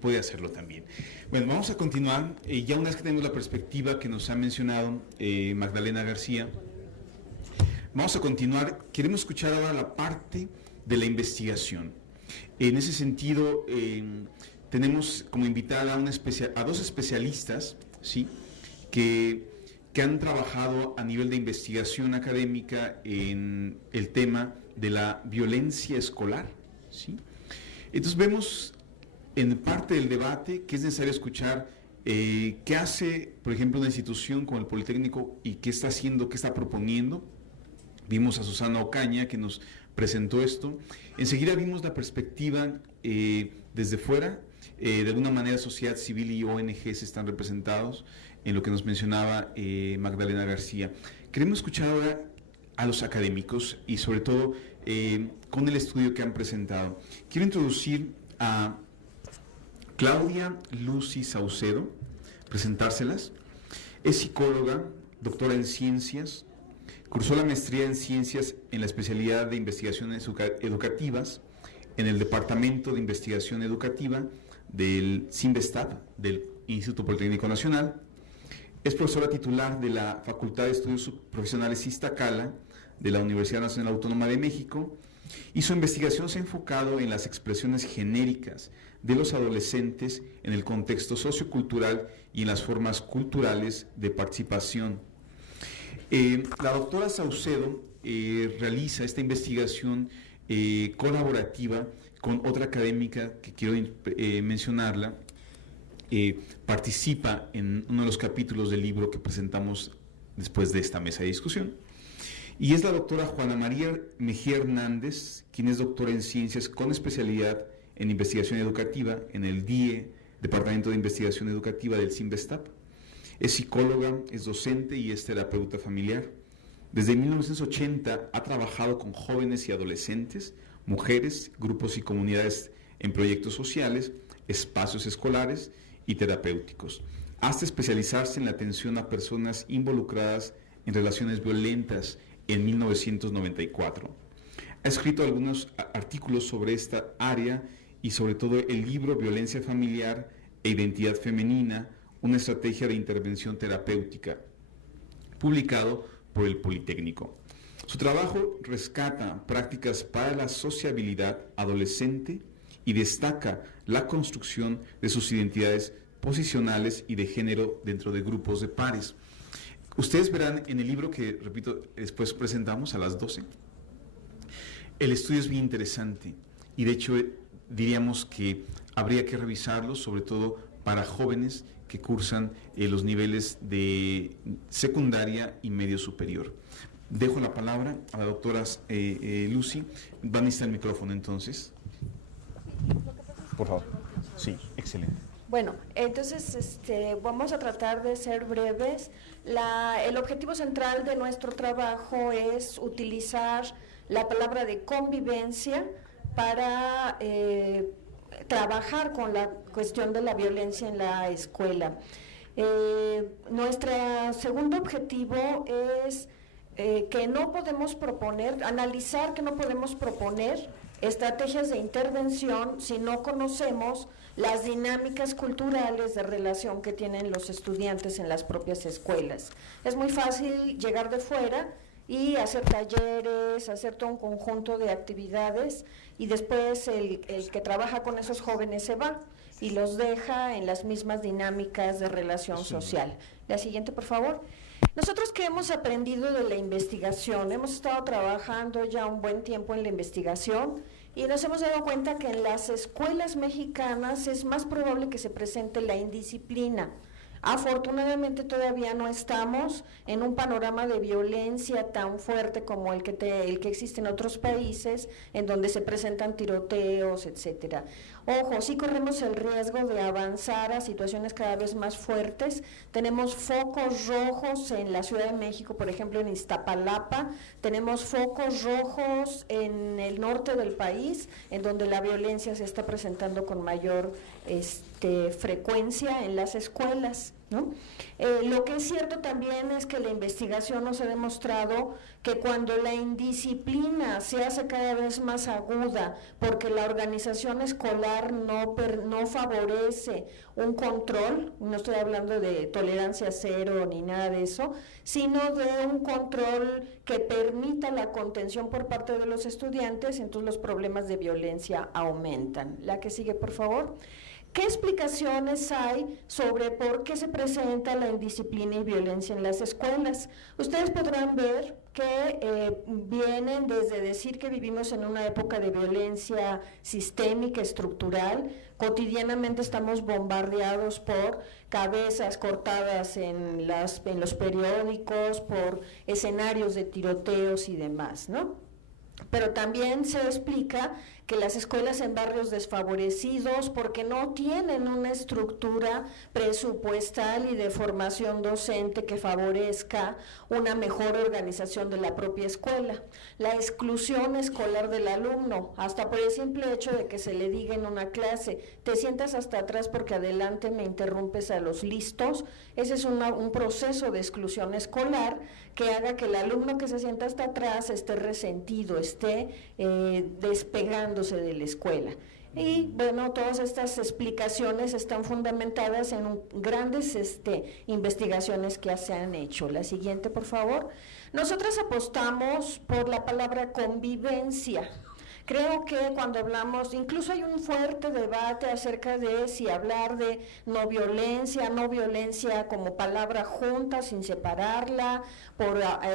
puede hacerlo también. Bueno, vamos a continuar. Ya una vez que tenemos la perspectiva que nos ha mencionado Magdalena García, vamos a continuar. Queremos escuchar ahora la parte de la investigación. En ese sentido, tenemos como invitada a dos especialistas, ¿sí?, que han trabajado a nivel de investigación académica en el tema de la violencia escolar, ¿sí? Entonces vemos en parte del debate que es necesario escuchar qué hace, por ejemplo, una institución como el Politécnico y qué está haciendo, qué está proponiendo. Vimos a Susana Ocaña que nos presentó esto. Enseguida vimos la perspectiva desde fuera. De alguna manera sociedad civil y ONGs están representados en lo que nos mencionaba Magdalena García. Queremos escuchar ahora a los académicos y sobre todo con el estudio que han presentado. Quiero introducir a Claudia Lucy Saucedo, presentárselas. Es psicóloga, doctora en ciencias, cursó la maestría en ciencias en la especialidad de investigaciones educativas en el Departamento de Investigación Educativa del CINVESTAP, del Instituto Politécnico Nacional. Es profesora titular de la Facultad de Estudios Profesionales Iztacala de la Universidad Nacional Autónoma de México, y su investigación se ha enfocado en las expresiones genéricas de los adolescentes en el contexto sociocultural y en las formas culturales de participación. La doctora Saucedo realiza esta investigación colaborativa con otra académica que quiero mencionarla. Participa en uno de los capítulos del libro que presentamos después de esta mesa de discusión, y es la doctora Juana María Mejía Hernández, quien es doctora en ciencias con especialidad en investigación educativa en el DIE, Departamento de Investigación Educativa del CINVESTAP. Es psicóloga, es docente y es terapeuta familiar. Desde 1980 ha trabajado con jóvenes y adolescentes, mujeres, grupos y comunidades en proyectos sociales, espacios escolares y terapéuticos, hasta especializarse en la atención a personas involucradas en relaciones violentas en 1994. Ha escrito algunos artículos sobre esta área y sobre todo el libro Violencia Familiar e Identidad Femenina, una estrategia de intervención terapéutica, publicado por el Politécnico. Su trabajo rescata prácticas para la sociabilidad adolescente y destaca la construcción de sus identidades posicionales y de género dentro de grupos de pares. Ustedes verán en el libro que, repito, después presentamos a las 12. El estudio es bien interesante y de hecho diríamos que habría que revisarlo, sobre todo para jóvenes que cursan los niveles de secundaria y medio superior. Dejo la palabra a la doctora Lucy. Va a necesitar el micrófono entonces. Por favor. Sí, excelente. Bueno, entonces vamos a tratar de ser breves. El objetivo central de nuestro trabajo es utilizar la palabra de convivencia para trabajar con la cuestión de la violencia en la escuela. Nuestro segundo objetivo es que no podemos analizar que no podemos proponer estrategias de intervención si no conocemos las dinámicas culturales de relación que tienen los estudiantes en las propias escuelas. Es muy fácil llegar de fuera y hacer talleres, hacer todo un conjunto de actividades y después el que trabaja con esos jóvenes se va y los deja en las mismas dinámicas de relación social. La siguiente, por favor. Nosotros que hemos aprendido de la investigación, hemos estado trabajando ya un buen tiempo en la investigación y nos hemos dado cuenta que en las escuelas mexicanas es más probable que se presente la indisciplina. Afortunadamente todavía no estamos en un panorama de violencia tan fuerte como el que existe en otros países, en donde se presentan tiroteos, etcétera. Ojo, sí corremos el riesgo de avanzar a situaciones cada vez más fuertes. Tenemos focos rojos en la Ciudad de México, por ejemplo en Iztapalapa, tenemos focos rojos en el norte del país, en donde la violencia se está presentando con mayor frecuencia en las escuelas. ¿no? Lo que es cierto también es que la investigación nos ha demostrado que cuando la indisciplina se hace cada vez más aguda porque la organización escolar no favorece un control, no estoy hablando de tolerancia cero ni nada de eso, sino de un control que permita la contención por parte de los estudiantes, entonces los problemas de violencia aumentan. La que sigue, por favor. ¿Qué explicaciones hay sobre por qué se presenta la indisciplina y violencia en las escuelas? Ustedes podrán ver que vienen desde decir que vivimos en una época de violencia sistémica, estructural. Cotidianamente estamos bombardeados por cabezas cortadas en los periódicos, por escenarios de tiroteos y demás, ¿no? Pero también se explica que las escuelas en barrios desfavorecidos, porque no tienen una estructura presupuestal y de formación docente que favorezca una mejor organización de la propia escuela. La exclusión escolar del alumno, hasta por el simple hecho de que se le diga en una clase, te sientas hasta atrás porque adelante me interrumpes a los listos, ese es un proceso de exclusión escolar que haga que el alumno que se sienta hasta atrás esté resentido, esté despegándose de la escuela. Y bueno, todas estas explicaciones están fundamentadas en grandes investigaciones que se han hecho. La siguiente, por favor. Nosotros apostamos por la palabra convivencia. Creo que cuando hablamos, incluso hay un fuerte debate acerca de si hablar de no violencia como palabra junta, sin separarla,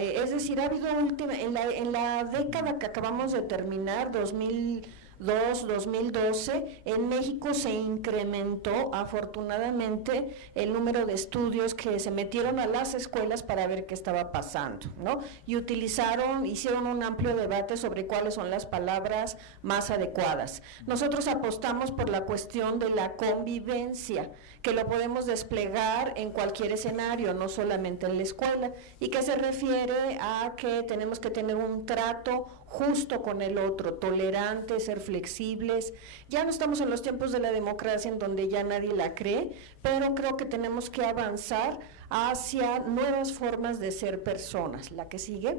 es decir, ha habido en la década que acabamos de terminar, 2012, en México se incrementó afortunadamente el número de estudios que se metieron a las escuelas para ver qué estaba pasando, ¿no? Y hicieron un amplio debate sobre cuáles son las palabras más adecuadas. Nosotros apostamos por la cuestión de la convivencia, que lo podemos desplegar en cualquier escenario, no solamente en la escuela, y que se refiere a que tenemos que tener un trato justo con el otro, tolerante, ser flexibles. Ya no estamos en los tiempos de la democracia en donde ya nadie la cree, pero creo que tenemos que avanzar hacia nuevas formas de ser personas. La que sigue.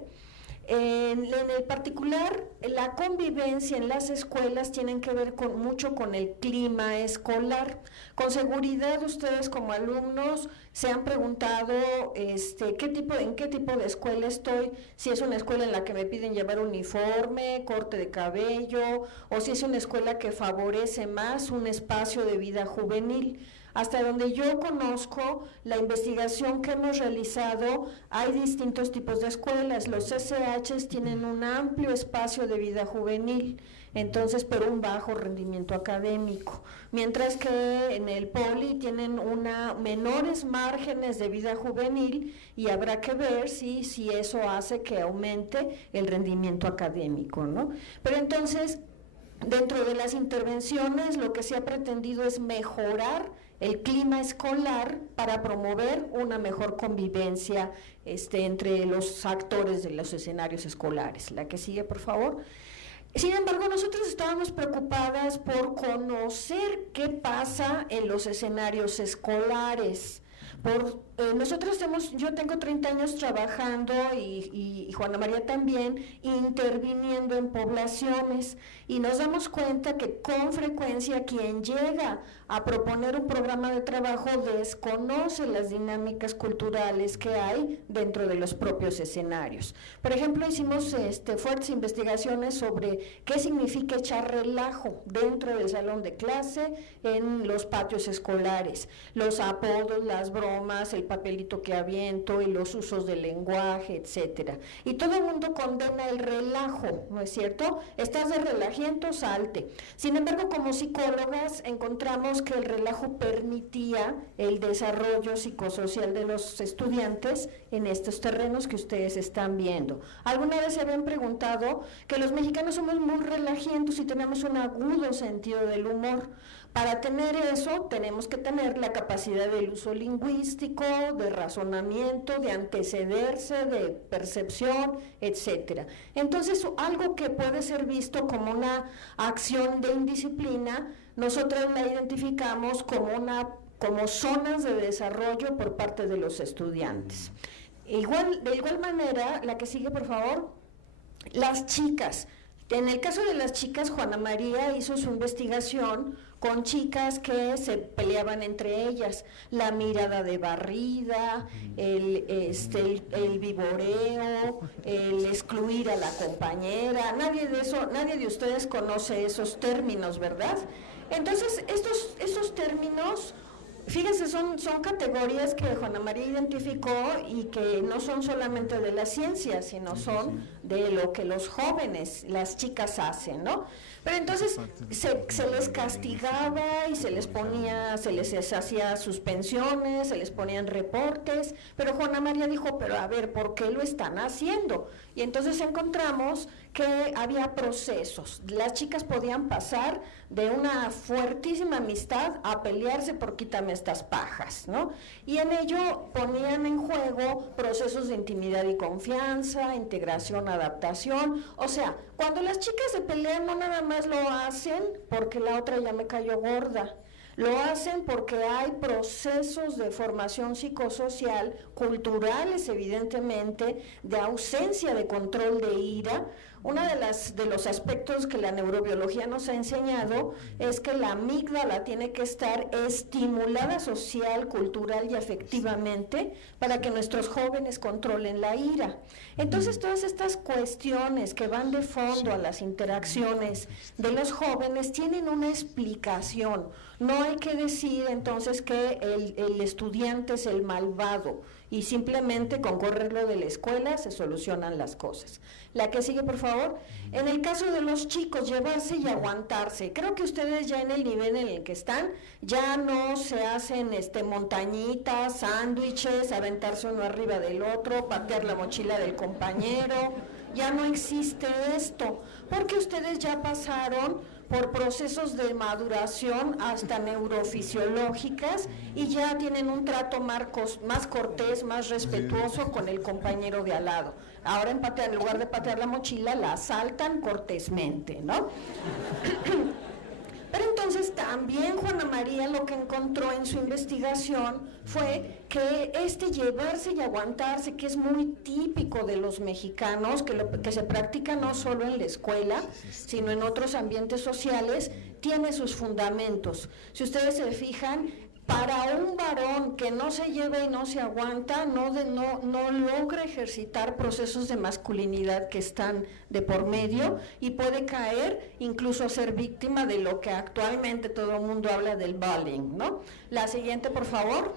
En el particular, la convivencia en las escuelas tienen que ver mucho con el clima escolar. Con seguridad ustedes como alumnos se han preguntado en qué tipo de escuela estoy, si es una escuela en la que me piden llevar uniforme, corte de cabello, o si es una escuela que favorece más un espacio de vida juvenil. Hasta donde yo conozco, la investigación que hemos realizado, hay distintos tipos de escuelas. Los CCHs tienen un amplio espacio de vida juvenil, entonces, pero un bajo rendimiento académico, mientras que en el Poli tienen menores márgenes de vida juvenil y habrá que ver si eso hace que aumente el rendimiento académico, ¿no? Pero entonces, dentro de las intervenciones, lo que se ha pretendido es mejorar el clima escolar para promover una mejor convivencia entre los actores de los escenarios escolares. La que sigue, por favor. Sin embargo, nosotros estábamos preocupadas por conocer qué pasa en los escenarios escolares. Yo tengo 30 años trabajando y Juana María también, interviniendo en poblaciones, y nos damos cuenta que con frecuencia quien llega a proponer un programa de trabajo desconoce las dinámicas culturales que hay dentro de los propios escenarios. Por ejemplo, hicimos fuertes investigaciones sobre qué significa echar relajo dentro del salón de clase, en los patios escolares, los apodos, las bromas, el papelito que aviento y los usos del lenguaje, etcétera. Y todo el mundo condena el relajo, ¿no es cierto? Estás de relajiento, salte. Sin embargo, como psicólogas encontramos que el relajo permitía el desarrollo psicosocial de los estudiantes en estos terrenos que ustedes están viendo. ¿Alguna vez se habían preguntado que los mexicanos somos muy relajientos y tenemos un agudo sentido del humor? Para tener eso tenemos que tener la capacidad del uso lingüístico, de razonamiento, de antecederse, de percepción, etcétera. Entonces, algo que puede ser visto como una acción de indisciplina, nosotros la identificamos como una como zonas de desarrollo por parte de los estudiantes. De igual manera, la que sigue, por favor, las chicas. En el caso de las chicas, Juana María hizo su investigación con chicas que se peleaban entre ellas, la mirada de barrida, el vivoreo, el excluir a la compañera. Nadie de ustedes conoce esos términos, ¿verdad? Entonces, estos términos, fíjense, son categorías que Juana María identificó y que no son solamente de la ciencia, sino son de lo que los jóvenes, las chicas hacen, ¿no? Pero entonces se les castigaba y se les hacía suspensiones, se les ponían reportes, pero Juana María dijo, pero a ver, ¿por qué lo están haciendo? Y entonces encontramos que había procesos. Las chicas podían pasar de una fuertísima amistad a pelearse por quítame estas pajas, ¿no? Y en ello ponían en juego procesos de intimidad y confianza, integración, adaptación. O sea, cuando las chicas se pelean no nada más lo hacen porque la otra ya me cayó gorda. Lo hacen porque hay procesos de formación psicosocial, culturales evidentemente, de ausencia de control de ira. Uno de los aspectos que la neurobiología nos ha enseñado es que la amígdala tiene que estar estimulada social, cultural y afectivamente para que nuestros jóvenes controlen la ira. Entonces, todas estas cuestiones que van de fondo a las interacciones de los jóvenes tienen una explicación. No hay que decir entonces que el estudiante es el malvado y simplemente con correrlo de la escuela se solucionan las cosas. La que sigue, por favor. En el caso de los chicos, llevarse y aguantarse. Creo que ustedes ya en el nivel en el que están, ya no se hacen montañitas, sándwiches, aventarse uno arriba del otro, patear la mochila del compañero. Ya no existe esto, porque ustedes ya pasaron por procesos de maduración hasta neurofisiológicas y ya tienen un trato más cortés, más respetuoso con el compañero de al lado. Ahora en lugar de patear la mochila, la asaltan cortésmente, ¿no? Pero entonces también Juana María lo que encontró en su investigación fue que llevarse y aguantarse, que es muy típico de los mexicanos, que se practica no solo en la escuela, sino en otros ambientes sociales, tiene sus fundamentos. Si ustedes se fijan, para un varón que no se lleva y no se aguanta, no logra ejercitar procesos de masculinidad que están de por medio y puede caer incluso a ser víctima de lo que actualmente todo el mundo habla del bullying, ¿no? La siguiente, por favor.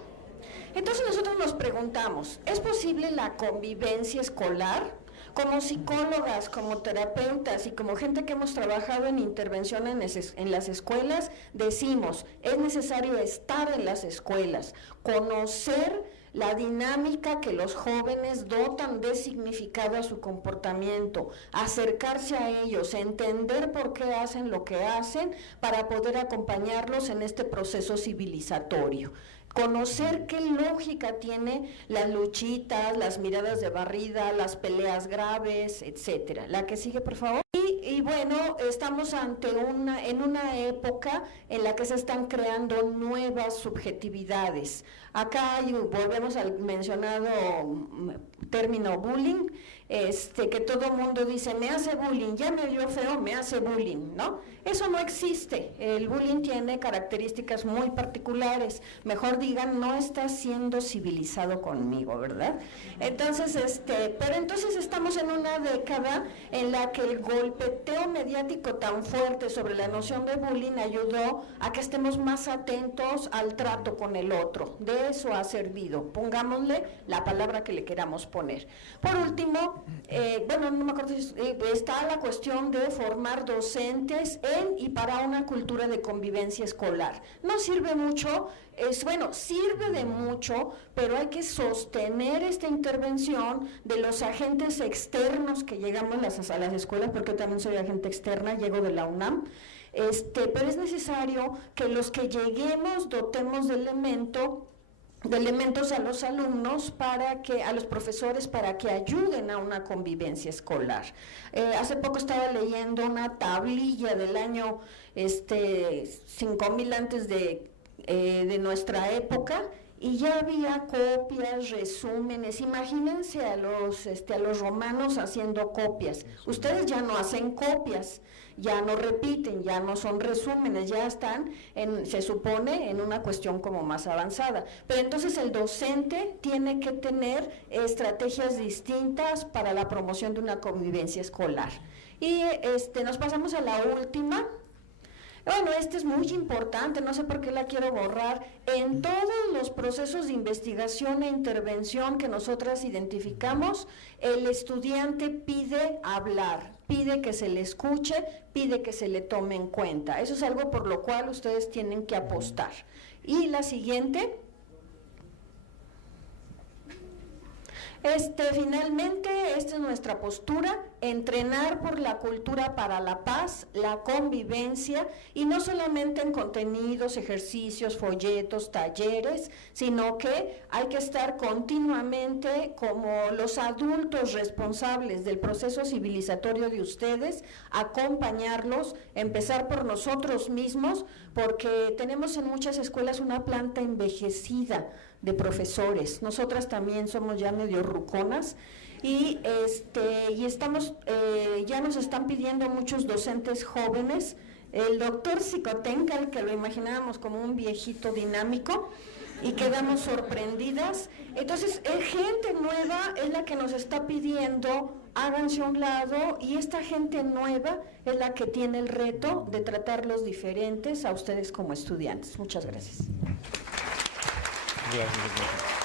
Entonces nosotros nos preguntamos, ¿es posible la convivencia escolar? Como psicólogas, como terapeutas y como gente que hemos trabajado en intervención en las escuelas, decimos, es necesario estar en las escuelas, conocer la dinámica que los jóvenes dotan de significado a su comportamiento, acercarse a ellos, entender por qué hacen lo que hacen para poder acompañarlos en este proceso civilizatorio. Conocer qué lógica tiene las luchitas, las miradas de barrida, las peleas graves, etcétera. La que sigue, por favor. Y bueno, estamos en una época en la que se están creando nuevas subjetividades. Acá volvemos al mencionado término bullying, que todo el mundo dice, me hace bullying, ya me vio feo, me hace bullying, ¿no? Eso no existe. El bullying tiene características muy particulares. Mejor digan, no está siendo civilizado conmigo, ¿verdad? Entonces, pero entonces estamos en una década en la que el golpeteo mediático tan fuerte sobre la noción de bullying ayudó a que estemos más atentos al trato con el otro. De eso ha servido. Pongámosle la palabra que le queramos poner. Por último, no me acuerdo, está la cuestión de formar docentes en y para una cultura de convivencia escolar. No sirve mucho, sirve de mucho, pero hay que sostener esta intervención de los agentes externos que llegamos a las escuelas, porque yo también soy agente externa, llego de la UNAM, pero es necesario que los que lleguemos dotemos de elementos a los alumnos, a los profesores, para que ayuden a una convivencia escolar. Hace poco estaba leyendo una tablilla del año 5000 antes de de nuestra época, y ya había copias, resúmenes. Imagínense a los romanos haciendo copias. Ustedes ya no hacen copias, ya no repiten, ya no son resúmenes, ya están, se supone, en una cuestión como más avanzada. Pero entonces el docente tiene que tener estrategias distintas para la promoción de una convivencia escolar. Y nos pasamos a la última. Bueno, este es muy importante, no sé por qué la quiero borrar. En todos los procesos de investigación e intervención que nosotras identificamos, el estudiante pide hablar, pide que se le escuche, pide que se le tome en cuenta. Eso es algo por lo cual ustedes tienen que apostar. Y la siguiente. Finalmente, esta es nuestra postura: entrenar por la cultura para la paz, la convivencia, y no solamente en contenidos, ejercicios, folletos, talleres, sino que hay que estar continuamente como los adultos responsables del proceso civilizatorio de ustedes, acompañarlos, empezar por nosotros mismos, porque tenemos en muchas escuelas una planta envejecida de profesores. Nosotras también somos ya medio ruconas, y estamos, ya nos están pidiendo muchos docentes jóvenes. El doctor Xicoténcatl, que lo imaginábamos como un viejito dinámico, y quedamos sorprendidas. Entonces, gente nueva es la que nos está pidiendo, háganse a un lado, y esta gente nueva es la que tiene el reto de tratarlos diferentes a ustedes como estudiantes. Muchas gracias. Gracias.